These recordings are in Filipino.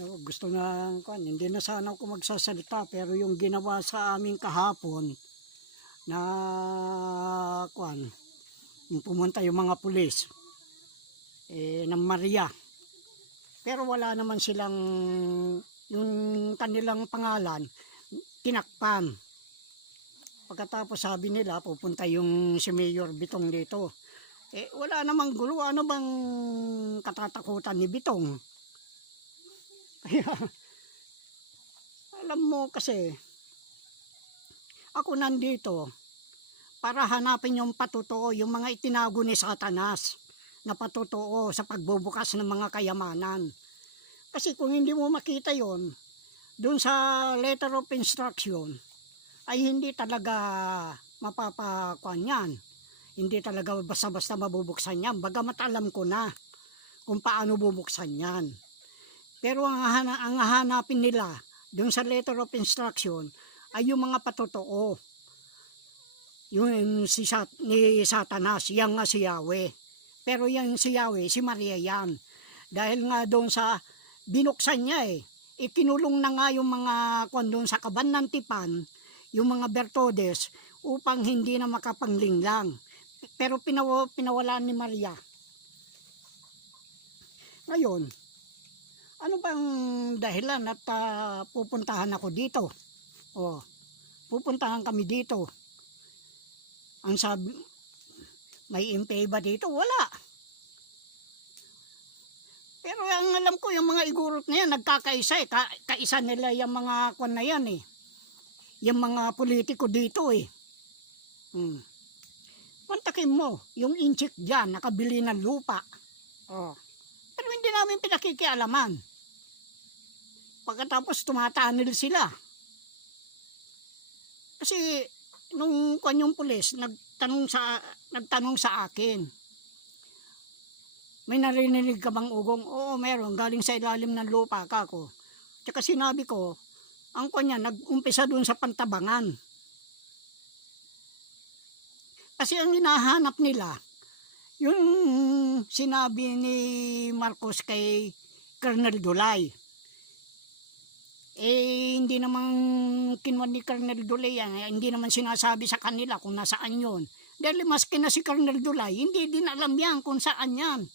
Gusto na, hindi na sana ako magsasalita, pero yung ginawa sa amin kahapon na yung pumunta yung mga pulis ng Maria. Pero wala naman silang yung kanilang pangalan tinakpan. Pagkatapos sabi nila pupunta yung si Mayor Bitong dito. Wala namang gulo, ano bang katatakutan ni Bitong? Kaya alam mo kasi ako nandito para hanapin yung patotoo, yung mga itinago ni Satanas na patotoo sa pagbubukas ng mga kayamanan. Kasi kung hindi mo makita yon dun sa letter of instruction, ay hindi talaga mapapakuan yan. Hindi talaga basta-basta mabubuksan yan. Bagamat alam ko na kung paano bubuksan yan. Pero ang hahanapin nila dun sa letter of instruction ay yung mga patotoo. Yung ni Satanas, yang nga si Yahweh. Pero yung si Yahweh, si Maria yan. Dahil nga doon sa binuksan niya ikinulong na nga yung mga doon sa kaban ng Tipan, yung mga Bertodes, upang hindi na makapanglinglang. Pero pinawalaan ni Maria. Ngayon, ano bang dahilan at pupuntahan ako dito? Pupuntahan kami dito. Ang sabi, may MP ba dito? Wala. Pero ang alam ko, yung mga igurot na yan, nagkakaisa kaisa nila yung mga na yan yung mga politiko dito Kontakin mo, yung inchik dyan, nakabili ng lupa. Pero hindi namin pinakikialaman. Pagkatapos tumatanil sila. Kasi nung kanyang pulis, nagtanong sa akin, may narinig ka bang ugong? Oo, meron. Galing sa ilalim ng lupa kako. Tsaka sinabi ko, ang kanya nag-umpisa dun sa Pantabangan. Kasi ang hinahanap nila, yung sinabi ni Marcos kay Colonel Dulay. Hindi naman kinuha ni Colonel Dulay yan. Hindi naman sinasabi sa kanila kung nasaan yon. Dahil maski na si Colonel Dulay, hindi din alam yan kung saan yan.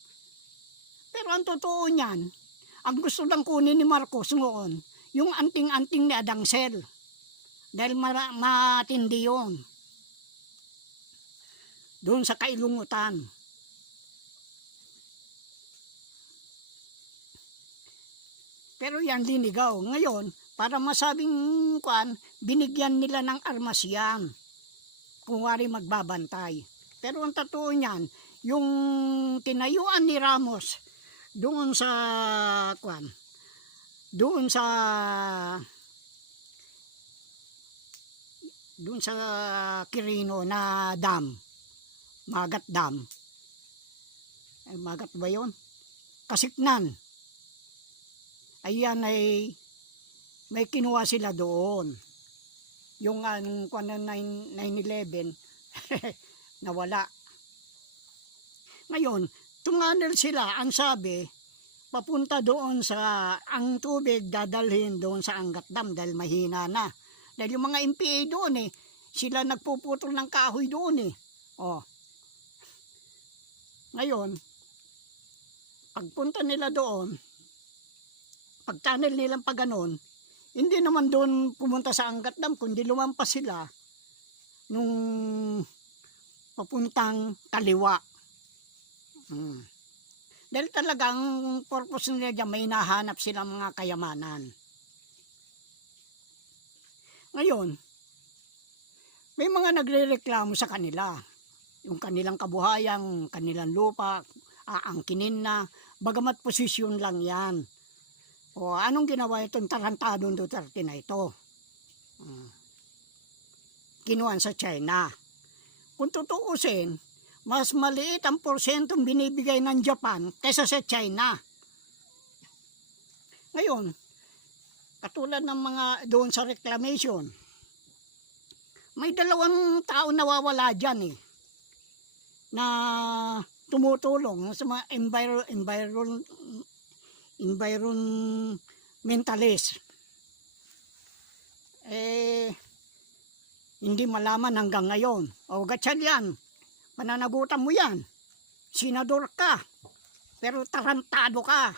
Pero ang totoo niyan, ang gusto lang kunin ni Marcos noon, yung anting-anting ni Adangsel. Dahil matindi yun. Doon sa kailungutan. Pero yan linigaw. Ngayon, para masabing binigyan nila ng armas yan. Kung wari magbabantay. Pero ang totoo niyan, yung tinayuan ni Ramos doon sa Quirino na dam. Magat Dam. Magat ba yun? Kasiknan. Ayan may kinuha sila doon. Yung 9/11 nawala. Ngayon, tumanel sila, ang sabi, papunta doon sa, ang tubig dadalhin doon sa Angat Dam dahil mahina na. Dahil yung mga MPA doon sila nagpuputol ng kahoy doon Ngayon, pagpunta nila doon, pag-tunnel nilang pag-ganon, hindi naman doon pumunta sa Angat Dam, kundi lumampas sila nung papuntang kaliwa. Dahil talagang purpose nila dyan, may nahanap silang mga kayamanan. Ngayon, may mga nagrereklamo sa kanila. Yung kanilang kabuhayan, kanilang lupa, aangkinin na, bagamat posisyon lang yan. Anong ginawa itong tarantadong Duterte na ito? Kinuhan sa China. Kung tutuusin, mas maliit ang porsyentong binibigay ng Japan kaysa sa China. Ngayon, katulad ng mga doon sa reclamation, may 2 tao nawawala dyan na tumutulong sa mga mentalist. Hindi malaman hanggang ngayon. O Gatchalian, pananagutan mo yan. Senador ka, pero tarantado ka.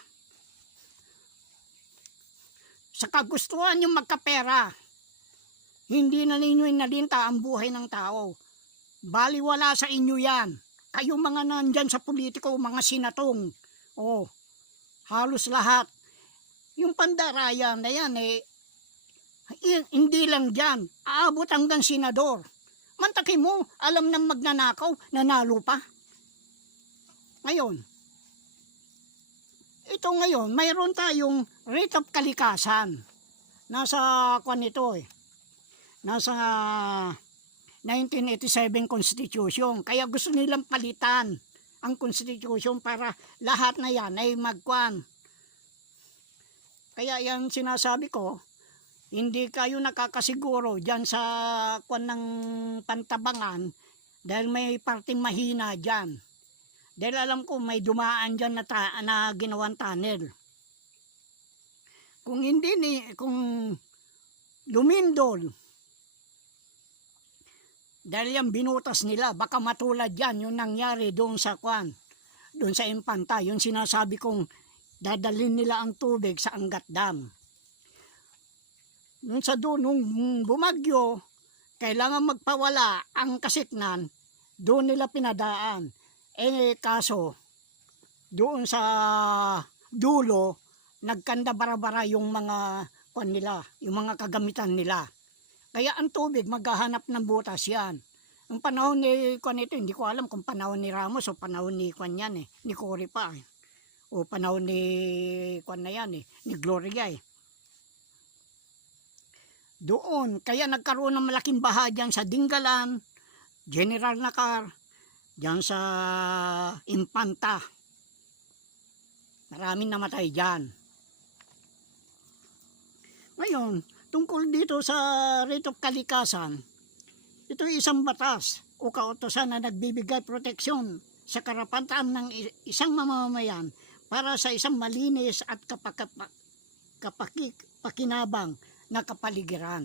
Sa kagustuhan yung magkapera, hindi na ninyo inalinta ang buhay ng tao. Baliwala sa inyo yan. Kayo mga nandyan sa politiko, mga sinatong. Halos lahat. Yung pandarayan na yan hindi lang dyan. Aabot hanggang senador. Mantaki mo, alam ng magnanakaw, nanalo pa. Ngayon, mayroon tayong rate of kalikasan. Nasa Nasa 1987 Constitution. Kaya gusto nilang palitan ang Constitution para lahat na yan ay Kaya yan sinasabi ko, hindi kayo nakakasiguro dyan sa ng Pantabangan dahil may parting mahina dyan. Dahil alam ko may dumaan dyan na ginawang tunnel. Kung lumindol, dahil yan binutas nila, baka matulad yan yung nangyari doon sa Impanta, yung sinasabi kong dadalhin nila ang tubig sa Angat Dam. Nung bumagyo, kailangan magpawala ang Kasiknan, doon nila pinadaan. Kaso, doon sa dulo, nagkanda bara-bara yung mga yung mga kagamitan nila. Kaya ang tubig, maghahanap ng butas yan. Yung panahon ni hindi ko alam kung panahon ni Ramos o panahon ni ni Cory pa. O panahon ni ni Gloria Doon, kaya nagkaroon ng malaking baha dyan sa Dingalan, General Nakar, dyan sa Impanta. Maraming namatay dyan. Ngayon, tungkol dito sa rate of kalikasan, ito ay isang batas o kautosan na nagbibigay proteksyon sa karapatan ng isang mamamayan para sa isang malinis at pakinabang na kapaligiran.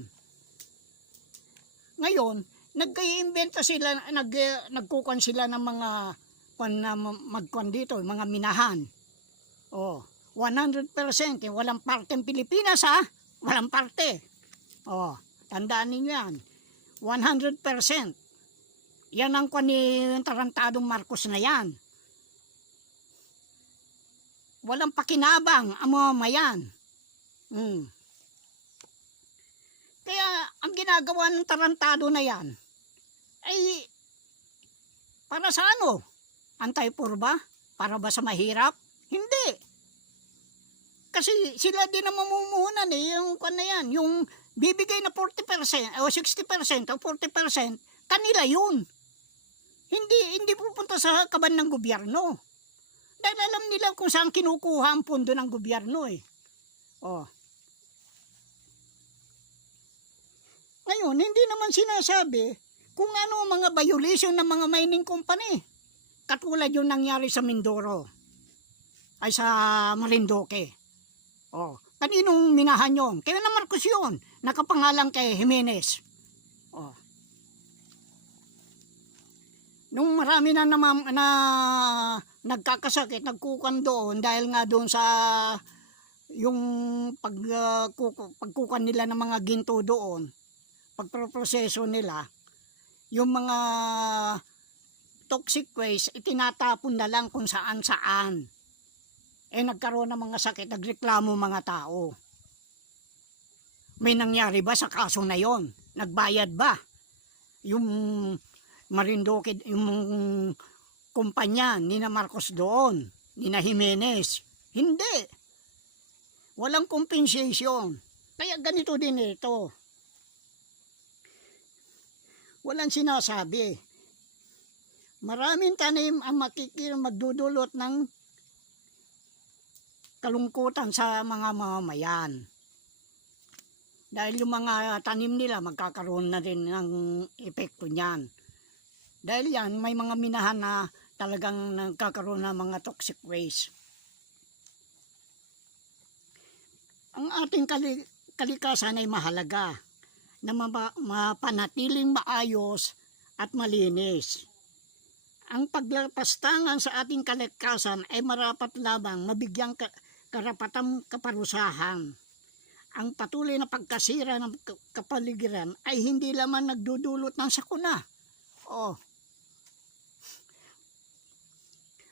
Ngayon, nag-iimbento sila, nagkukuan sila ng mga dito, mga minahan. 100%, walang parteng Pilipinas walang parte. Tandaan ninyo yan. 100%. Yan ang tarantadong Marcos na yan. Walang pakinabang ang mga mayan. Kaya ang ginagawa ng tarantado na yan ay para sa ano? Anti-poor ba? Para ba sa mahirap? Hindi. Kasi sila din ang mamumuhunan yung yung bibigay na 40% o 60% o 40%, kanila yun. Hindi pupunta sa kaban ng gobyerno. Dahil alam nila kung saan kinukuha ang pondo ng gobyerno Ngayon, hindi naman sinasabi kung ano mga violation ng mga mining company. Katulad yung nangyari sa Mindoro ay sa Marinduque. Kaninong minahan yun? Kaya na Marcos yun, nakapangalan kay Jimenez. Nung marami na nagkakasakit, nagkukan doon dahil nga doon sa yung pagkukan nila ng mga ginto doon, pagproproseso nila, yung mga toxic waste, itinatapon na lang kung saan-saan. Nagkaroon ng mga sakit, nagreklamo mga tao. May nangyari ba sa kaso na yon? Nagbayad ba? Yung Marinduque, yung kumpanya ni na Marcos doon, ni na Jimenez? Hindi. Walang compensation. Kaya ganito din ito. Walang sinasabi. Maraming tanim ang magdudulot ng kalungkutan sa mga mamamayan. Dahil yung mga tanim nila magkakaroon na rin ng epekto niyan. Dahil yan, may mga minahan na talagang nagkakaroon ng mga toxic waste. Ang ating kalikasan ay mahalaga na mapanatiling maayos at malinis. Ang paglapastangan sa ating kalikasan ay marapat lamang mabigyang karapatang kaparusahan. Ang patuloy na pagkasira ng kapaligiran ay hindi lamang nagdudulot ng sakuna.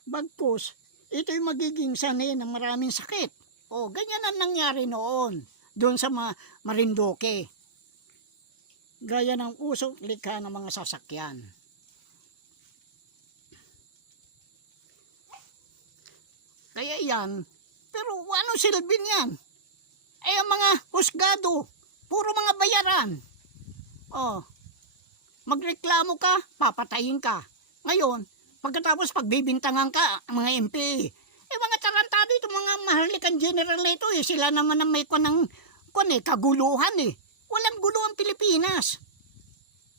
Bagkus, ito'y magiging sanhi ng maraming sakit. Ganyan ang nangyari noon doon sa Marinduque. Gaya ng usok likha ng mga sasakyan. Kaya yan, pero ano silbi niyan? Ay ang mga husgado, puro mga bayaran. Magreklamo ka, papatayin ka. Ngayon, pagkatapos pagbibintangan ka, mga MP, mga tarantado ito, mga mahalikan general na ito, sila naman ang may kaguluhan Walang gulo ang Pilipinas.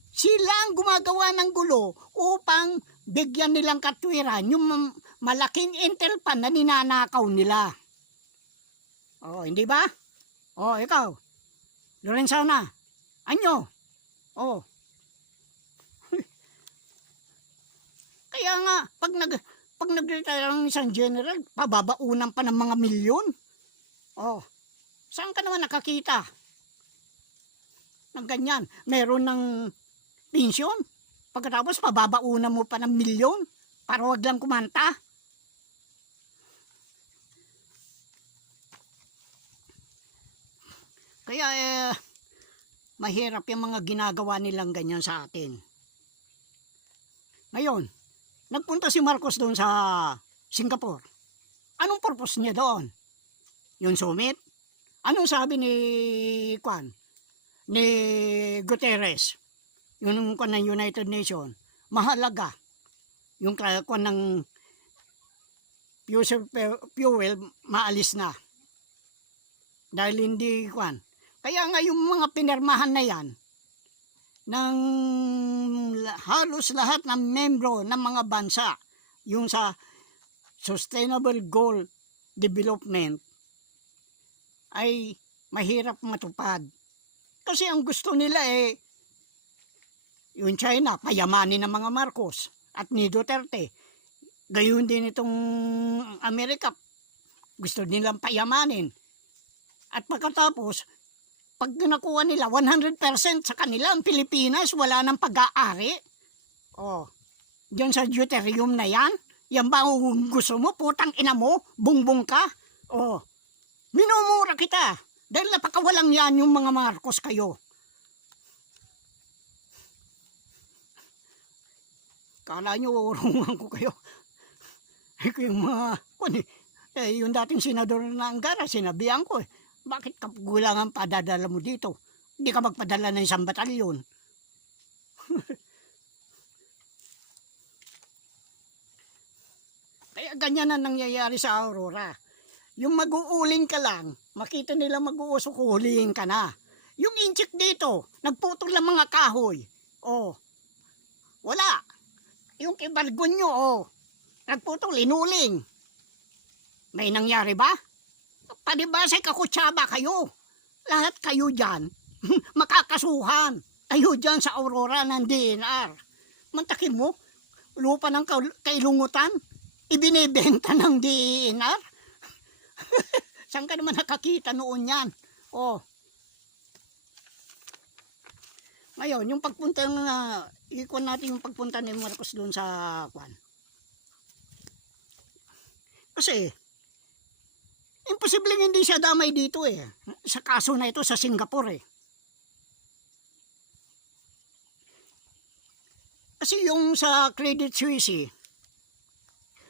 Sila ang gumagawa ng gulo upang bigyan nilang katwiran yung malaking intel pan na ninanakaw nila. Hindi ba? Ikaw, Lorenzana, anyo? Kaya nga, pag nag-retire ng isang general, pababaunan pa ng mga milyon. Saan ka naman nakakita ng ganyan? Meron ng pensyon, pagkatapos pababaunan mo pa ng milyon para wag lang kumanta. Kaya mahirap yung mga ginagawa nilang ganyan sa atin. Ngayon, nagpunta si Marcos doon sa Singapore. Anong purpose niya doon? Yung summit? Anong sabi ni Guterres? Yung ng United Nations, mahalaga yung ng fuel maalis na. Dahil hindi Kaya nga yung mga pinirmahan na yan ng halos lahat ng membro ng mga bansa, yung sa Sustainable Goal Development, ay mahirap matupad. Kasi ang gusto nila yung China, payamanin ng mga Marcos at ni Duterte. Gayon din itong Amerika, gusto nilang payamanin. At pagkatapos, pag nakuha nila 100% sa kanila, ang Pilipinas, wala nang pag-aari. Diyan sa deuterium na yan, yan ba gusto mo? Putang ina mo, bungbong ka. Minumura kita. Dahil napakawalang yan yung mga Marcos kayo. Kala nyo, urungan ko kayo. Yung mga, yung dating senador na Angara, sinabihan ko bakit kagulangan padadala mo dito? Hindi ka magpadala ng isang batalyon. Kaya ganyan na nangyayari sa Aurora. Yung mag-uuling ka lang, makita nila mag-uusok, hulihin ka na. Yung inchik dito, nagputol ng mga kahoy. Wala. Yung kibalgon nyo, nagputol, inuling. May nangyari ba? Palibasay kakutsaba kayo. Lahat kayo dyan, makakasuhan. Kayo dyan sa Aurora ng DNR. Mantakin mo, lupa ng kailungutan, ibinibenta ng DNR. Saan ka naman nakakita noon yan? Ngayon, yung pagpunta ikon natin yung pagpunta ni Marcos doon sa Kasi, imposibleng hindi siya damay dito sa kaso na ito sa Singapore Kasi yung sa Credit Suisse,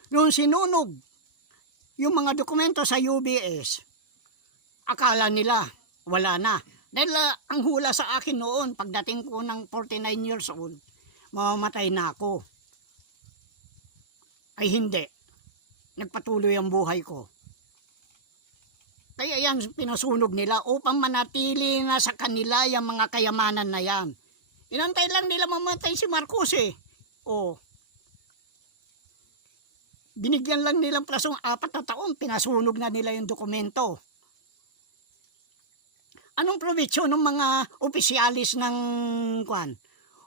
nung sinunog yung mga dokumento sa UBS, akala nila wala na. Dahil ang hula sa akin noon, pagdating ko ng 49 years old, mamamatay na ako. Ay hindi. Nagpatuloy ang buhay ko. Kaya yan pinasunog nila upang manatili na sa kanila yung mga kayamanan na yan. Inantay lang nila mamatay si Marcos Binigyan lang nilang plasong 4 na taon, pinasunog na nila yung dokumento. Anong probetsyo ng mga opisyalis ng kwan?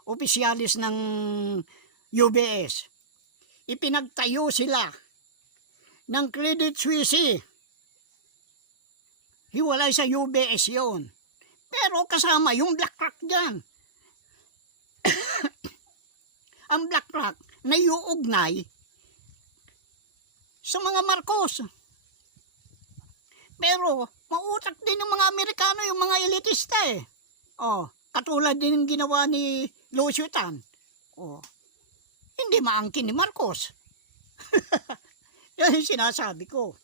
Opisyalis ng UBS. Ipinagtayo sila ng Credit Suisse. Hiwalay sa UBS yon. Pero kasama yung BlackRock dyan. Ang BlackRock na iuugnay sa mga Marcos. Pero mautak din ng mga Amerikano, yung mga elitista eh. Oh, katulad din ng ginawa ni Lucio Tan. Oh, hindi maangkin ni Marcos. Yan yung sinasabi ko.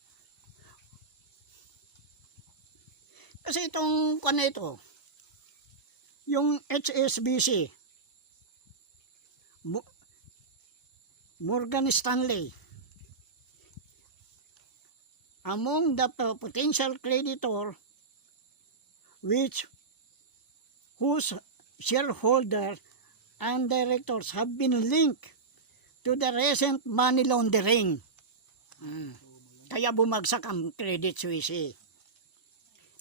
Kasi itong kung ito, yung HSBC, Morgan Stanley, among the potential creditor whose shareholders and directors have been linked to the recent money laundering. Kaya bumagsak ang Credit Suisse.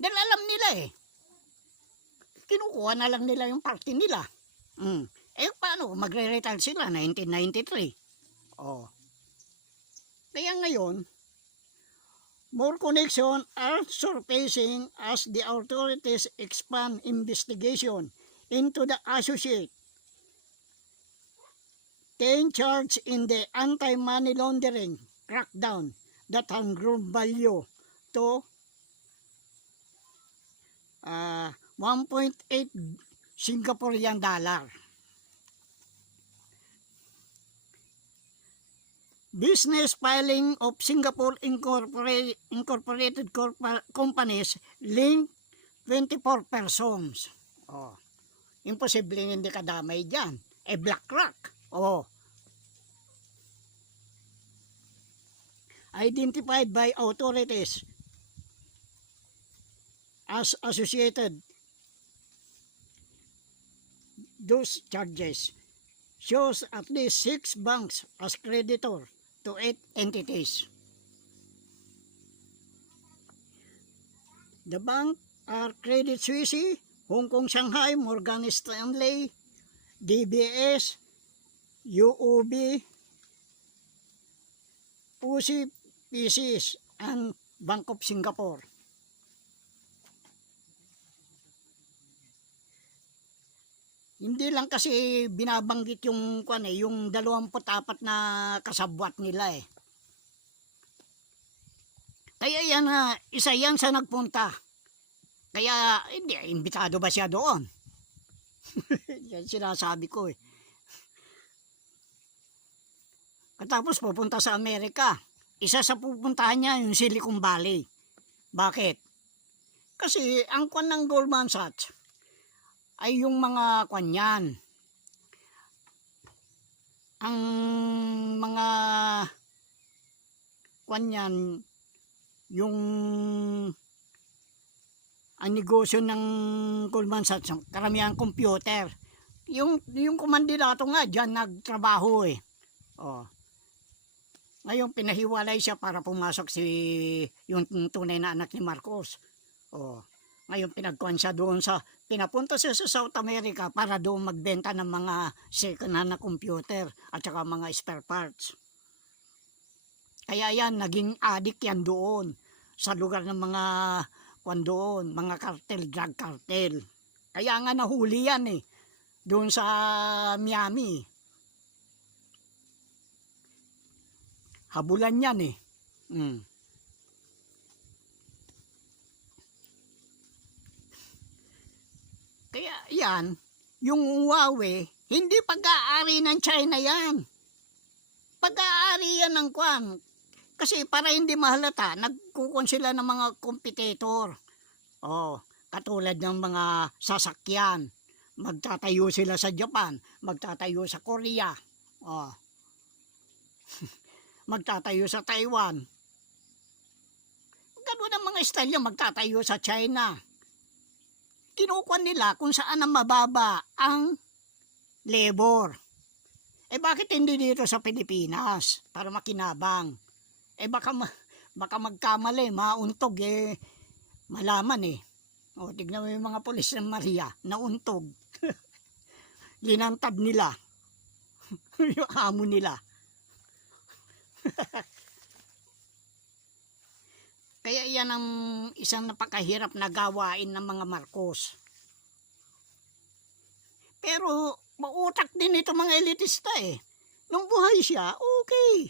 Dahil alam nila eh. Kinukuha na lang nila yung party nila. Eh paano? Magre-retire sila 1993. Oh. Kaya ngayon, more connections are surfacing as the authorities expand investigation into the associate 10 charged in the anti-money laundering crackdown that have grown value to 1.8 Singaporean dollar. Business filing of Singapore Incorporated Companies linked 24 persons. Oh, imposibleng hindi kadamay dyan. BlackRock. Oh. Identified by authorities as associated. Those charges shows at least 6 banks as creditor to 8 entities. The bank are Credit Suisse, Hong Kong Shanghai, Morgan Stanley, DBS, UOB, OCBC, and Bank of Singapore. Hindi lang kasi binabanggit yung yung 24 na kasabwat nila eh. Kaya yan isa yan sa nagpunta. Kaya hindi imbitado ba siya doon? Yan sinasabi ko eh. Katapos pupunta sa Amerika. Isa sa pupuntahan niya yung Silicon Valley. Bakit? Kasi ang ng Goldman Sachs ay yung mga kanyan. Ang mga kanyan, yung ang negosyo ng Goldman Sachs, karamihan computer. Yung kumandidato nga dyan nagtrabaho eh. Oh. Ngayon pinahiwalay siya para pumasok yung tunay na anak ni Marcos. Oh. Ngayon pinagkuhan siya doon pinapunta siya sa South America para doon magbenta ng mga second hand na computer at saka mga spare parts. Kaya yan, naging addict yan doon sa lugar ng mga doon, mga cartel, drug cartel. Kaya nga nahuli yan eh, doon sa Miami. Habulan yan eh. Kaya yan, yung Huawei, hindi pag-aari ng China yan. Pag-aari yan ng Kasi para hindi mahalata, nagkukon sila ng mga competitor. Oh, katulad ng mga sasakyan. Magtatayo sila sa Japan, magtatayo sa Korea. Oh. Magtatayo sa Taiwan. Ganun ang mga style yung magtatayo sa China. Kinukuha nila kung saan ang mababa ang labor. Bakit hindi dito sa Pilipinas para makinabang? Baka magkamali, mauntog malaman eh. O, tignan mo yung mga pulis ng Maria, nauntog. Linantad nila. Yung amo nila. Kaya yan ang isang napakahirap na gawain ng mga Marcos. Pero mautak din ito mga elitista eh. Nung buhay siya, okay.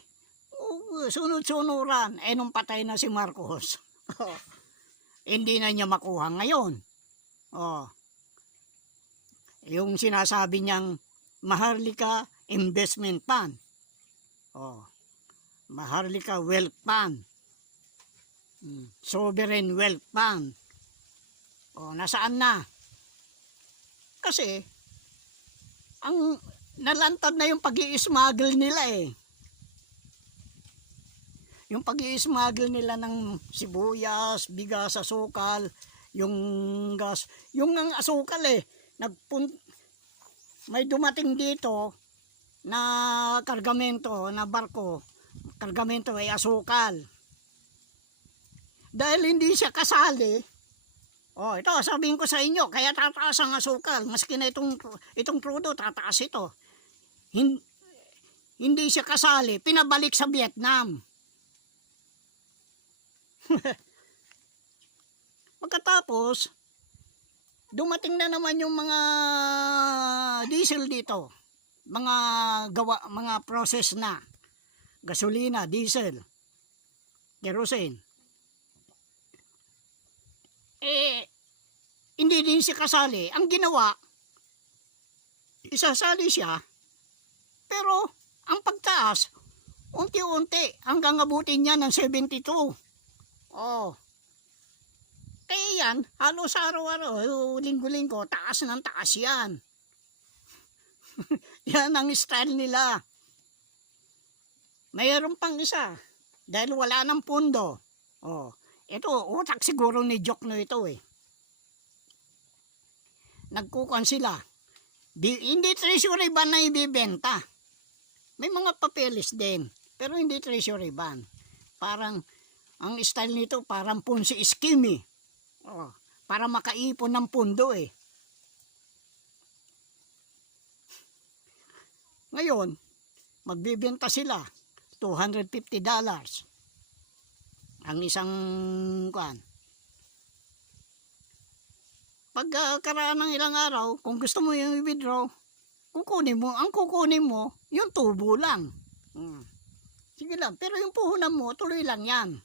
Sunod-sunuran. Nung patay na si Marcos, hindi na niya makuha ngayon. Yung sinasabi niyang Maharlika Investment Fund. Maharlika Wealth Fund. Sovereign Wealth Fund. Nasaan na? Kasi, ang nalantad na yung pag-i-smuggle nila eh. Yung pag-i-smuggle nila ng sibuyas, bigas, asukal, yung gas. Yung ang asukal eh, may dumating dito na kargamento, na barko. Kargamento ay asukal. Dahil hindi siya kasali, ito sabihin ko sa inyo, kaya tataas ang asukal. Maski na itong crudo, tataas ito. Hindi siya kasali, pinabalik sa Vietnam. Pagkatapos, dumating na naman yung mga diesel dito. Mga process na. Gasolina, diesel, kerosene. Hindi din siya kasali. Ang ginawa, isasali siya, pero ang pagtaas, unti-unti, hanggang abutin niya ng 72. Kaya yan, halos araw-araw, linggo-linggo, taas ng taas yan. Yan ang style nila. Mayroon pang isa, dahil wala ng pundo. Ito, utak siguro ni Jokno ito eh. Nagkukuhan sila. Hindi treasury ban na ibibenta. May mga papeles din, pero hindi treasury ban. Parang, ang style nito parang Ponzi scheme eh. Para makaipon ng pundo eh. Ngayon, magbibenta sila $250 ang isang kuan. Pagkaraan ng ilang araw, kung gusto mo yung i-withdraw, ang kukunin mo, yung tubo lang. Sige lang, pero yung puhunan mo, tuloy lang yan.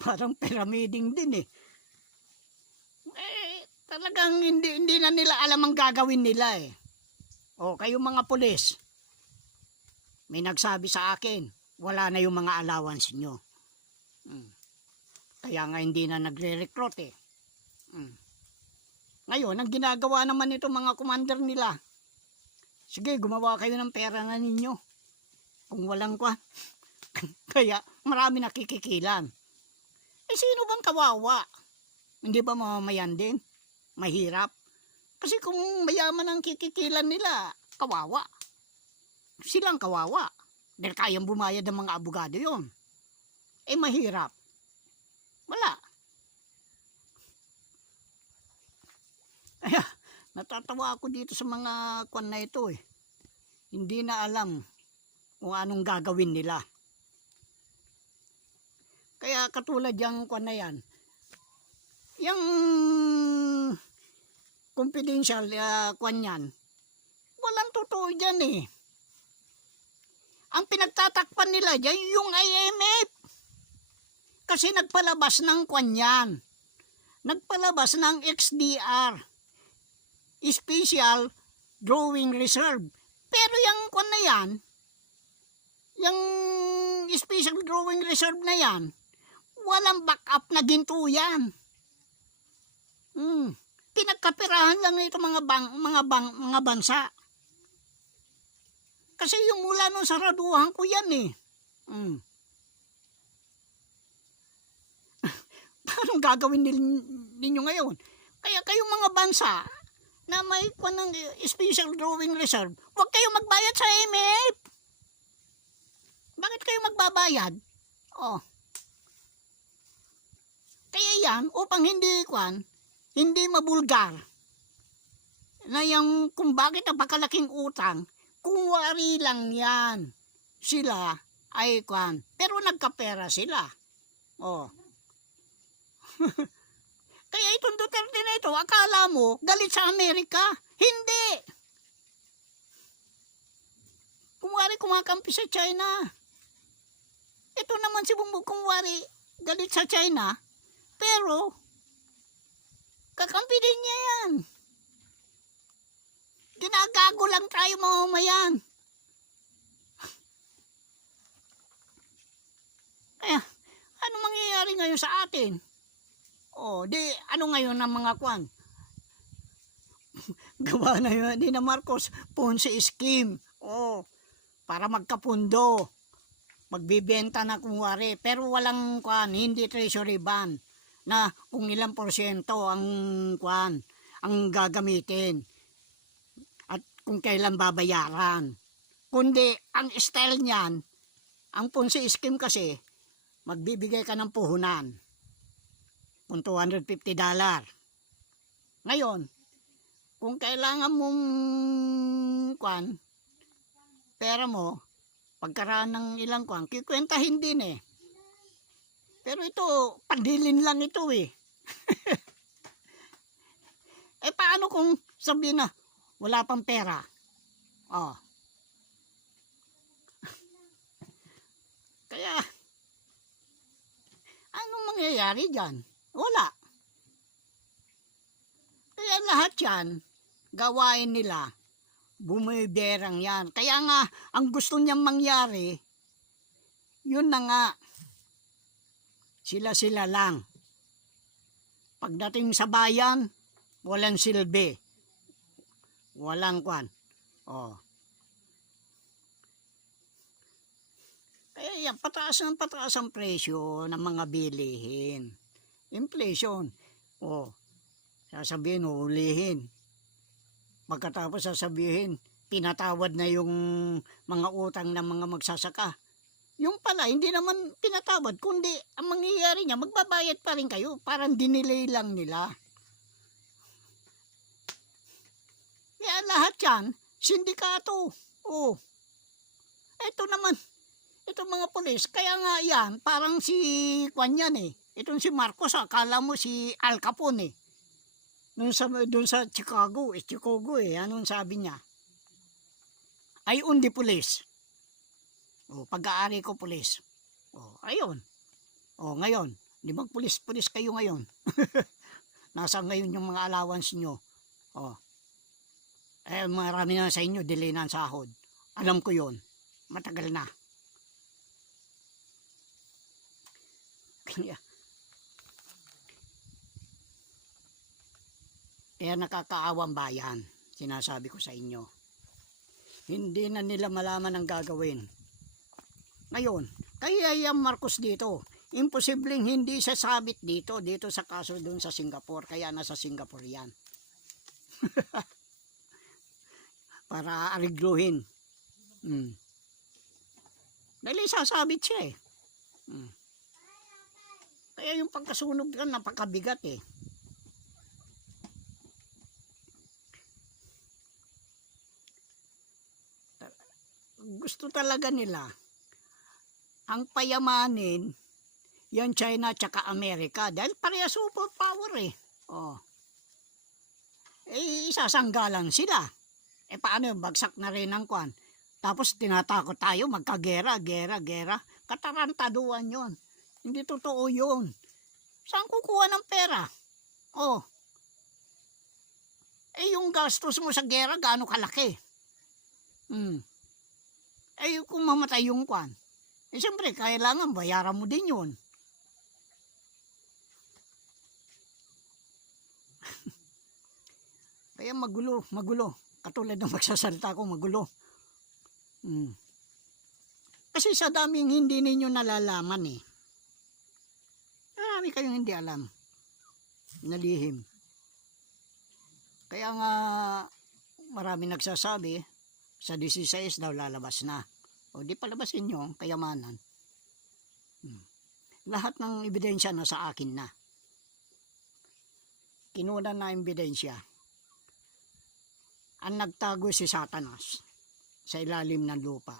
Parang pyramiding din eh. Talagang hindi na nila alam ang gagawin nila eh. Kayong mga pulis, may nagsabi sa akin, wala na yung mga allowance nyo. Kaya nga hindi na nagre-recruit eh. Ngayon, ang ginagawa naman ito mga commander nila, sige, gumawa kayo ng pera na ninyo. Kung walang kwa. Kaya marami nakikikilan. Sino bang kawawa? Hindi ba mamamayan din? Mahirap. Kasi kung mayaman ang kikikilan nila, kawawa. Silang kawawa. Dahil kayang bumayad ng mga abogado yon. Mahirap. Wala. Natatawa ako dito sa mga kwan na ito eh. Hindi na alam kung anong gagawin nila. Kaya katulad yung kwan na yan, yung confidential kwan yan, walang totoo dyan eh. Ang pinagtatakpan nila dyan yung IMF. Kasi nagpalabas ng kwan yan. Nagpalabas ng XDR, Special Drawing Reserve. Pero yung kwan na yan, yung Special Drawing Reserve na yan, walang backup na ginto yan. Pinagkapirahan lang ito mga bansa. Kasi yung mula nung saraduhan ko yan eh. Paano gagawin ninyo ngayon? Kaya kayong mga bansa na may ng Special Drawing Reserve, huwag kayo magbayad sa IMF. Bakit kayo magbabayad? Kaya yan upang hindi mabulgar. Na yung kung bakit napakalaking utang, kung wari lang yan sila ay pero nagkapera sila. Oh. Kaya itong Duterte na ito, akala mo galit sa Amerika? Hindi. Kumwari kumakampi sa China. Ito naman si Bongbong kumwari galit sa China, pero kakampi din niya yan. Ginagago lang tayo mamamayan. Kaya, ano mangyayari ngayon sa atin? Ano ngayon ng mga gawa na yun, ni na Marcos, Ponzi scheme. Para magkapundo. Magbibenta na kumwari, pero walang hindi treasury bond na kung ilang porsyento ang gagamitin at kung kailan babayaran. Kundi ang style niyan, ang Ponzi scheme kasi, magbibigay ka ng puhunan kung $250. Ngayon, kung kailangan mong pera mo, pagkaraan ng ilang kikwentahin din eh. Pero ito, pandilin lang ito eh. Paano kung sabihin na, wala pang pera? Kaya, anong mangyayari dyan? Wala. Kaya lahat yan, gawain nila, bumiberang yan. Kaya nga, ang gusto niyang mangyari, yun na nga, sila-sila lang. Pagdating sa bayan, walang silbi. Walang Kaya yan, pataas ang presyo ng mga bilihin. Inflation. Sasabihin, ulihin. Pagkatapos sasabihin, pinatawad na yung mga utang ng mga magsasaka. Yung pala, hindi naman pinatawad, kundi ang mangyayari niya, magbabayad pa rin kayo. Parang dinelay lang nila. Kaya lahat yan, sindikato. Ito naman, itong mga pulis, kaya nga yan, parang si yan eh. Itong si Marcos, akala mo si Al Capone eh. Doon sa Chicago anong sabi niya? I own the police. Pag-aari ko pulis. Ayun. Ngayon, di magpulis kayo ngayon. Nasaan ngayon yung mga allowance nyo? Marami na sa inyo, delay na ang sahod. Alam ko yon, matagal na. Kaya nakakaawang bayan, sinasabi ko sa inyo. Hindi na nila malaman ang gagawin. Ngayon, kaya yung Marcos dito, imposibleng hindi sasabit dito sa kaso dun sa Singapore, kaya nasa Singapore yan. Para arigluhin. Dahil sasabit siya eh. Kaya yung pagkasunog kan napakabigat eh. Gusto talaga nila ang payamanin yung China tsaka Amerika dahil pareha superpower eh. Isasanggalan sila. Paano yung bagsak na rin ang Tapos tinatakot tayo magkagera. Katarantaduan yon. Hindi totoo yun. Saan kukuha ng pera? Yung gastos mo sa gera gaano kalaki? Kung mamatay yung siyempre kailangan bayaran mo din yun. Kaya magulo. Katulad ng magsasalita ko, magulo. Kasi sa daming hindi ninyo nalalaman eh. Marami kayong hindi alam. Nalihim. Kaya nga marami nagsasabi, sa 16 daw lalabas na. Di palabasin nyo ang kayamanan. Lahat ng ebidensya na sa akin na. Kinunan na ebidensya. Ang nagtago si Satanas sa ilalim ng lupa.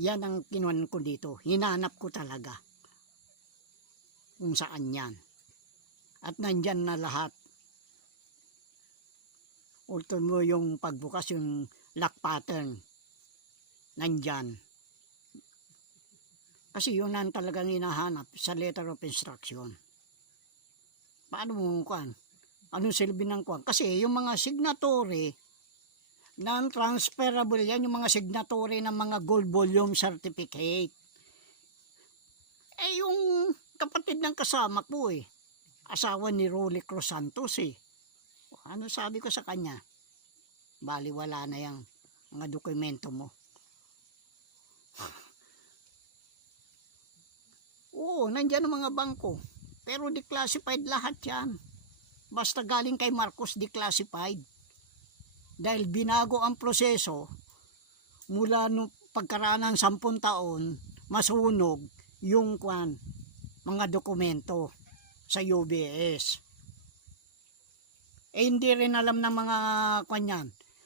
Yan ang kinunan ko dito. Hinanap ko talaga kung saan yan. At nandyan na lahat. Ultimo yung pagbukas, yung lock pattern. Nandyan. Kasi yun ang talagang hinahanap sa letter of instruction. Paano mo kuwan? Anong silbi ng kuwan? Kasi yung mga signatory, non-transferable yan, yung mga signatory ng mga gold volume certificate. Eh yung kapatid ng kasama ko asawa ni Rolly Cruz Santos Ano sabi ko sa kanya? Baliwala na yung mga dokumento mo. Oo, nandiyan ang mga bangko. Pero declassified lahat yan. Basta galing kay Marcos declassified. Dahil binago ang proseso mula no pagkaraan ng 10 taon, masunog yung mga dokumento sa UBS. Hindi rin alam ng mga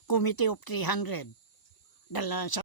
Committee of 300. Dahil sa